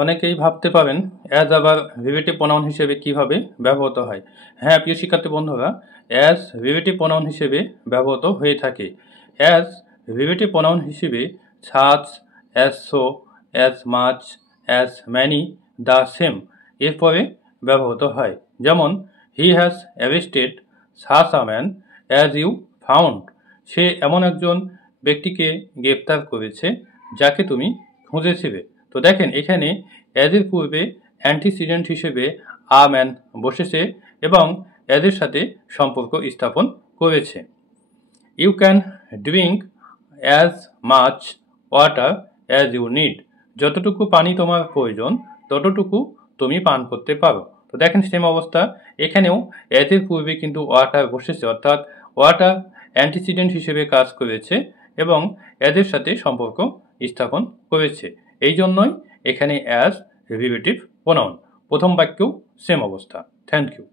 অনেকেই ভাবতে পারেন অ্যাজ আবার ভিভেটিভ প্রোনাউন হিসেবে কিভাবে ব্যবহৃত হয়। হ্যাঁ প্রিয় শিক্ষার্থী বন্ধুরা, অ্যাজ ভিভেটিভ প্রোনাউন হিসেবে ব্যবহৃত হয়ে থাকে। অ্যাজ ভিভেটিভ প্রোনাউন হিসেবে such, as so, as much, as many, the same এরপরে ব্যবহৃত হয়। যেমন he has arrested such a man as you found. সে এমন একজন ব্যক্তিকে গ্রেপ্তার করেছে যাকে তুমি খুঁজেছিলে। তো দেখেন এখানে অ্যাজের পূর্বে অ্যান্টিসিডেন্ট হিসেবে আ ম্যান বসেছে এবং অ্যাজের সাথে সম্পর্ক স্থাপন করেছে। You can drink as much water as you need. যতটুকু পানি তোমার প্রয়োজন ততটুকু তুমি পান করতে পারো। তো দেখেন সেম অবস্থা এখানেও অ্যাজের পূর্বে কিন্তু ওয়াটার বসেছে, অর্থাৎ ওয়াটার অ্যান্টিসিডেন্ট হিসেবে কাজ করেছে এবং অ্যাজের সাথে সম্পর্ক স্থাপন করেছে। এই জন্যই এখানে অ্যাজ রিলেটিভ প্রোনাউন। প্রথম বাক্যেও সেম অবস্থা। Thank you.